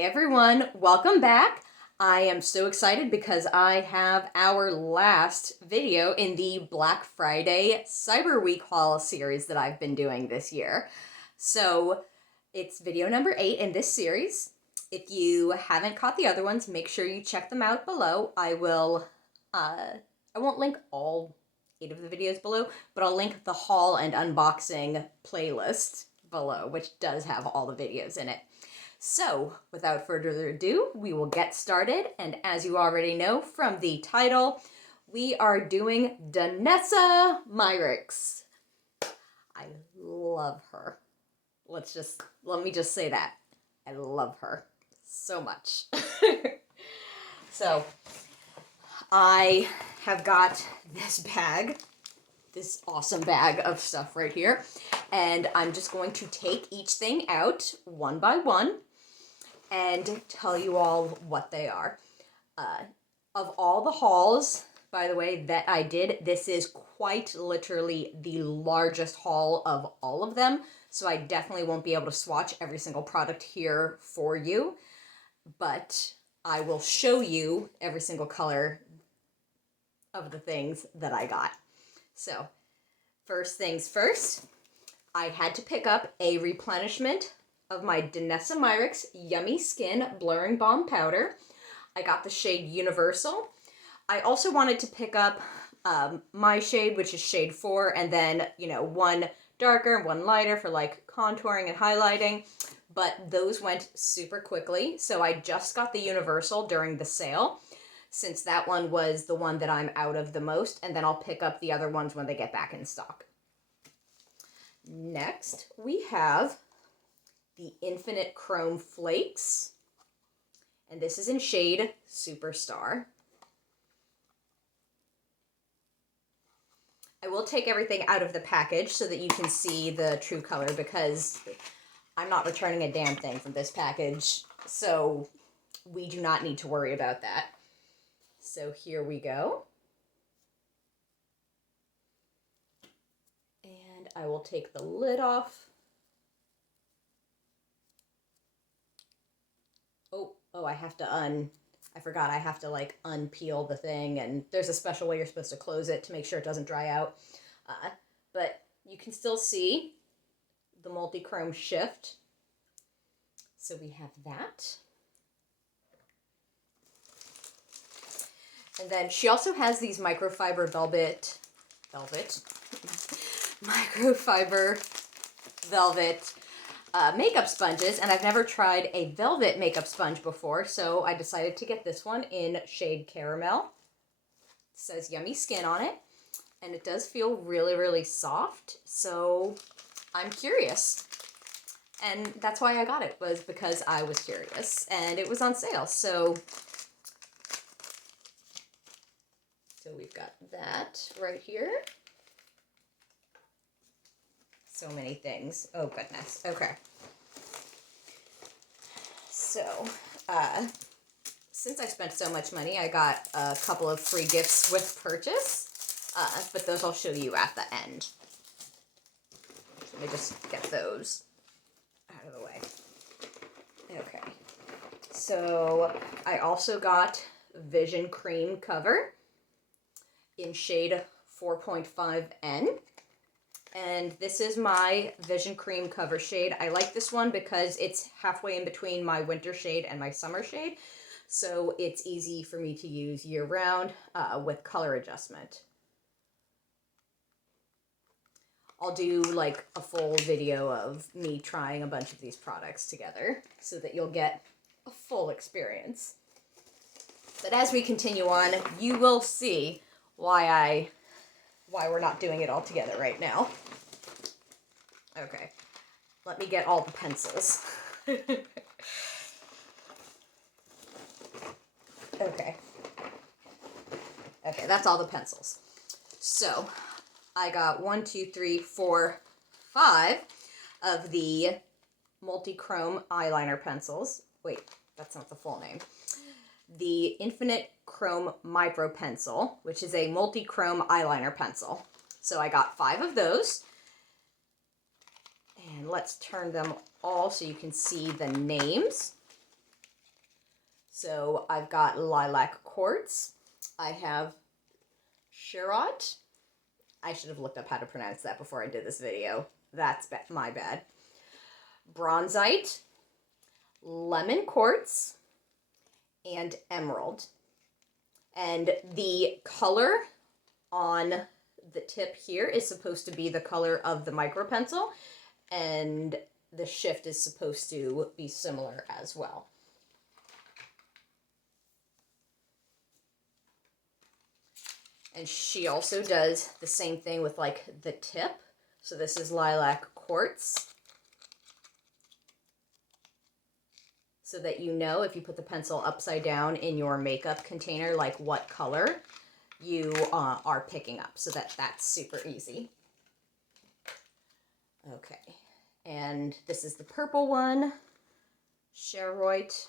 Hey everyone, welcome back. I am so excited because I have our last video in the Black Friday Cyber Week haul series that I've been doing this year. So it's video number 8 in this series. If you haven't caught the other ones, make sure you check them out below. I won't link all 8 of the videos below, but I'll link the haul and unboxing playlist below, which does have all the videos in it. So, without further ado, we will get started, and as you already know from the title, we are doing Danessa Myricks. I love her. Let me just say that. I love her so much. So, I have got this bag, this awesome bag of stuff right here, and I'm just going to take each thing out one by one and tell you all what they are. Of all the hauls, by the way, that I did, this is quite literally the largest haul of all of them, so I definitely won't be able to swatch every single product here for you, but I will show you every single color of the things that I got. So, first things first, I had to pick up a replenishment of my Danessa Myricks Yummy Skin Blurring Balm Powder. I got the shade Universal. I also wanted to pick up my shade, which is shade 4, and then, one darker and one lighter for like contouring and highlighting, but those went super quickly, so I just got the Universal during the sale, since that one was the one that I'm out of the most, and then I'll pick up the other ones when they get back in stock. Next, we have the Infinite Chrome Flakes, and this is in shade Superstar. I will take everything out of the package so that you can see the true color, because I'm not returning a damn thing from this package, so we do not need to worry about that. So here we go. And I will take the lid off. Oh, I have to I forgot I have to like unpeel the thing, and there's a special way you're supposed to close it to make sure it doesn't dry out. But you can still see the multi-chrome shift. So we have that. And then she also has these microfiber velvet makeup sponges, and I've never tried a velvet makeup sponge before, so I decided to get this one in shade Caramel. It says Yummy Skin on it, and it does feel really, really soft, so I'm curious. And that's why I got it, was because I was curious, and it was on sale, so we've got that right here. So many things. Oh, goodness. Okay. So, since I spent so much money, I got a couple of free gifts with purchase, but those I'll show you at the end. Let me just get those out of the way. Okay. So, I also got Vision Cream Cover in shade 4.5N. And this is my Vision Cream Cover shade. I like this one because it's halfway in between my winter shade and my summer shade, so it's easy for me to use year-round with color adjustment. I'll do like a full video of me trying a bunch of these products together so that you'll get a full experience. But as we continue on, you will see why we're not doing it all together right now. Okay, let me get all the pencils. Okay, that's all the pencils. So, I got 1, 2, 3, 4, 5 of the multi-chrome eyeliner pencils. Wait, that's not the full name. The Infinite Chrome Micropencil, which is a multi-chrome eyeliner pencil. So I got 5 of those. And let's turn them all so you can see the names. So I've got Lilac Quartz. I have Charoite. I should have looked up how to pronounce that before I did this video. That's my bad. Bronzite, Lemon Quartz, and Emerald. And the color on the tip here is supposed to be the color of the Micropencil, and the shift is supposed to be similar as well. And she also does the same thing with like the tip. So this is Lilac Quartz. So that you know if you put the pencil upside down in your makeup container, like what color you are picking up. So that's super easy. Okay, and this is the purple one. Charoite.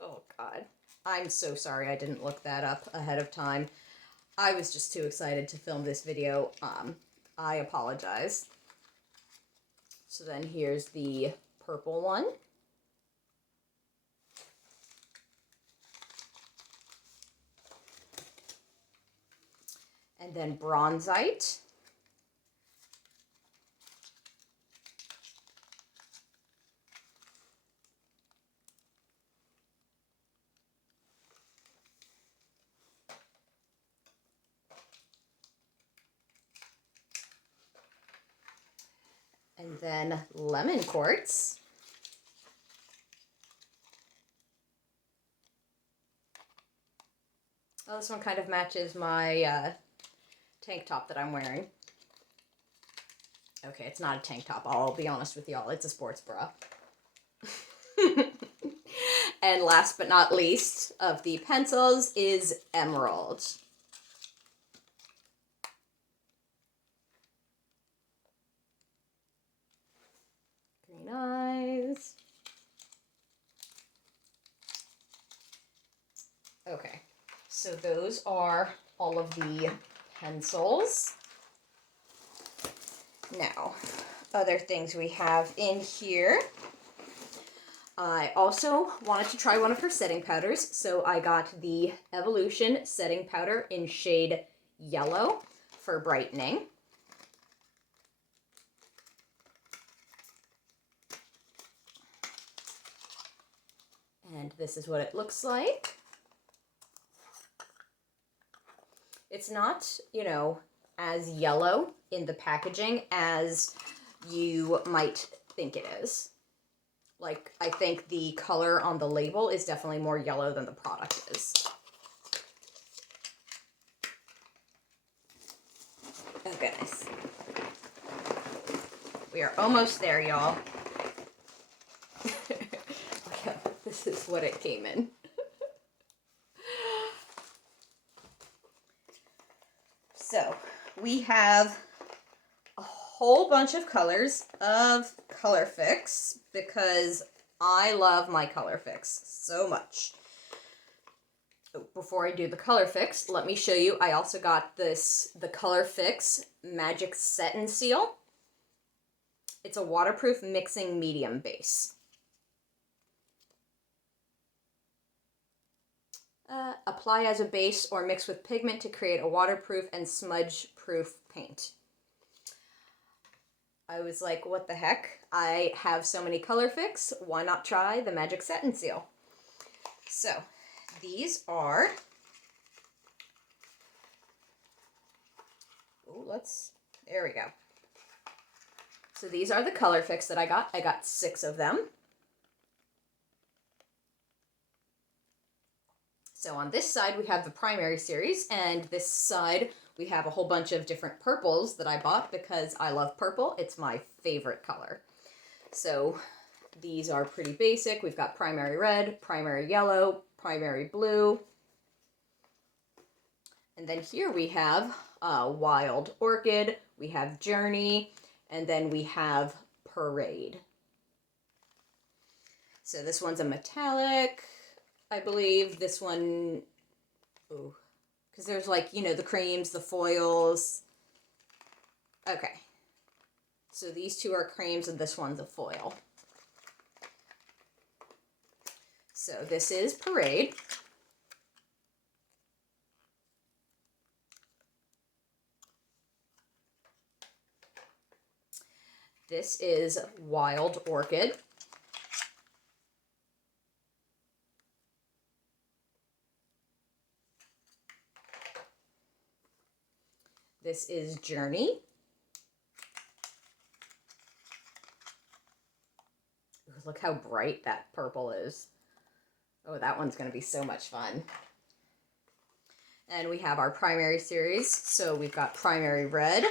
Oh God. I'm so sorry I didn't look that up ahead of time. I was just too excited to film this video. I apologize. So then here's the purple one. And then Bronzite. And then Lemon Quartz. Oh, this one kind of matches my tank top that I'm wearing. Okay, it's not a tank top, I'll be honest with y'all. It's a sports bra. And last but not least of the pencils is Emerald. Green eyes. Okay, so those are all of the pencils. Now, other things we have in here. I also wanted to try one of her setting powders, so I got the Evolution setting powder in shade Yellow for brightening. And this is what it looks like. It's not, you know, as yellow in the packaging as you might think it is. Like, I think the color on the label is definitely more yellow than the product is. Oh, goodness. We are almost there, y'all. Okay, this is what it came in. So, we have a whole bunch of colors of Colorfix because I love my Colorfix so much. Before I do the Colorfix, let me show you. I also got the Colorfix Magic Set and Seal. It's a waterproof mixing medium base. Apply as a base or mix with pigment to create a waterproof and smudge-proof paint. I was like, what the heck? I have so many Colorfix, why not try the Magic Set and Seal? So, these are... Ooh, there we go. So these are the Colorfix that I got. I got 6 of them. So on this side, we have the primary series, and this side, we have a whole bunch of different purples that I bought because I love purple. It's my favorite color. So these are pretty basic. We've got primary red, primary yellow, primary blue. And then here we have Wild Orchid, we have Journey, and then we have Parade. So this one's a metallic, I believe. This one, ooh, because there's like, you know, the creams, the foils. Okay. So these two are creams and this one's a foil. So this is Parade. This is Wild Orchid. This is Journey. Ooh, look how bright that purple is. Oh, that one's going to be so much fun. And we have our primary series. So we've got Primary Red.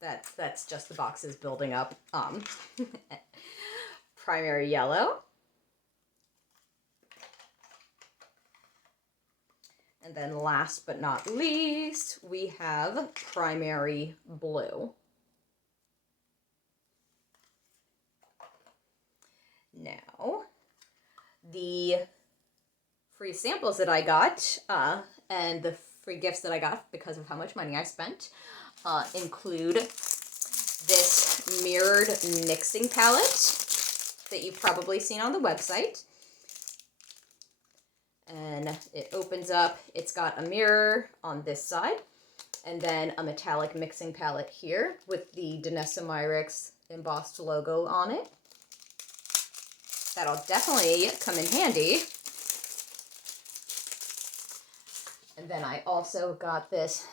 That's just the boxes building up. Primary Yellow. And then last but not least, we have Primary Blue. Now, the free samples that I got and the free gifts that I got because of how much money I spent include this mirrored mixing palette that you've probably seen on the website. And it opens up, it's got a mirror on this side, and then a metallic mixing palette here with the Danessa Myricks embossed logo on it. That'll definitely come in handy. And then I also got this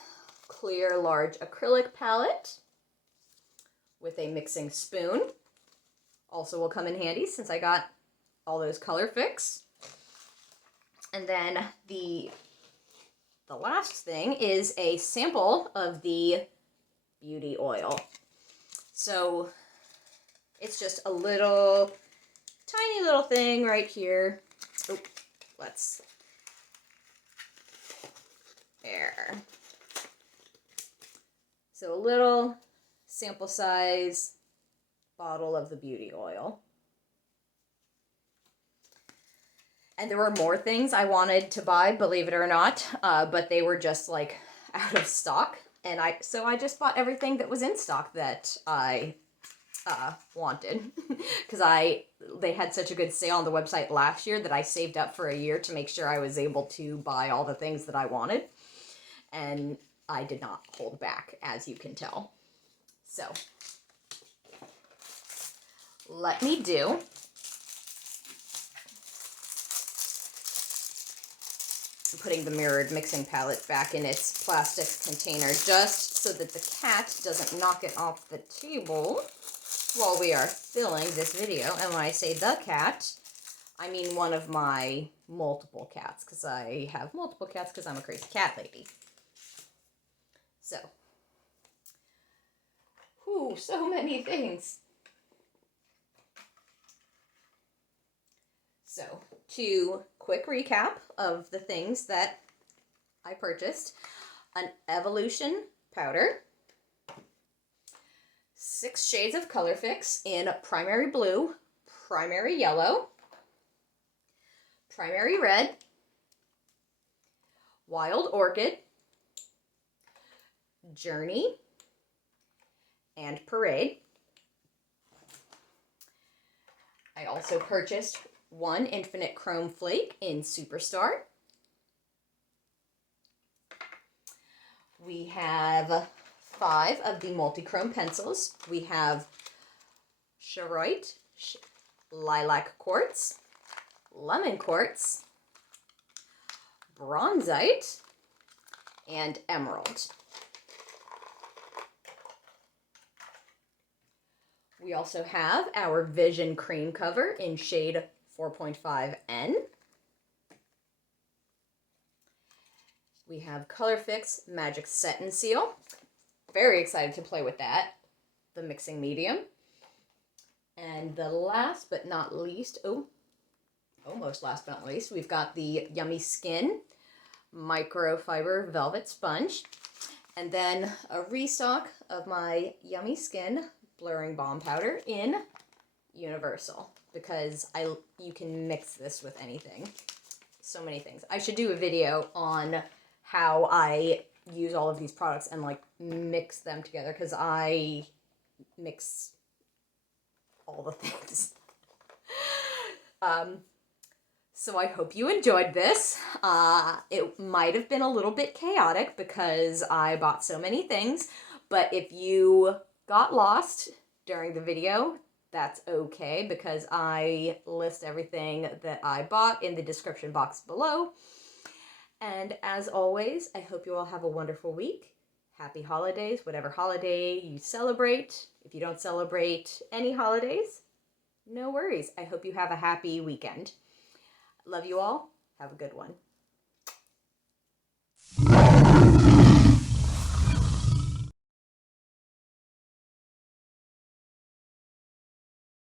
clear large acrylic palette with a mixing spoon. Also will come in handy since I got all those Colorfix. And then the last thing is a sample of the beauty oil. So it's just a little, tiny little thing right here. Oh, there. So a little sample size bottle of the beauty oil. And there were more things I wanted to buy, believe it or not, but they were just like out of stock. And so I just bought everything that was in stock that I wanted. Because they had such a good sale on the website last year that I saved up for a year to make sure I was able to buy all the things that I wanted. And I did not hold back, as you can tell. So, let me do putting the mirrored mixing palette back in its plastic container just so that the cat doesn't knock it off the table while we are filming this video. And when I say the cat, I mean one of my multiple cats, because I have multiple cats because I'm a crazy cat lady. So, whew, so many things. So, to quick recap of the things that I purchased: an Evolution powder, 6 shades of Colorfix in Primary Blue, Primary Yellow, Primary Red, Wild Orchid, Journey, and Parade. I also purchased 1 Infinite Chrome Flake in Superstar. We have 5 of the multi-chrome pencils. We have Charoite, Lilac Quartz, Lemon Quartz, Bronzite, and Emerald. We also have our Vision Cream Cover in shade 4.5N. We have Colorfix Magic Set and Seal. Very excited to play with that. The mixing medium. And the last but not least, almost last but not least, we've got the Yummy Skin Microfiber Velvet Sponge. And then a restock of my Yummy Skin Blurring Balm Powder in Universal, because you can mix this with anything. So many things. I should do a video on how I use all of these products and like mix them together, because I mix all the things. So I hope you enjoyed this. It might have been a little bit chaotic because I bought so many things, but if you got lost during the video, that's okay because I list everything that I bought in the description box below. And as always, I hope you all have a wonderful week. Happy holidays, whatever holiday you celebrate. If you don't celebrate any holidays, no worries. I hope you have a happy weekend. Love you all. Have a good one.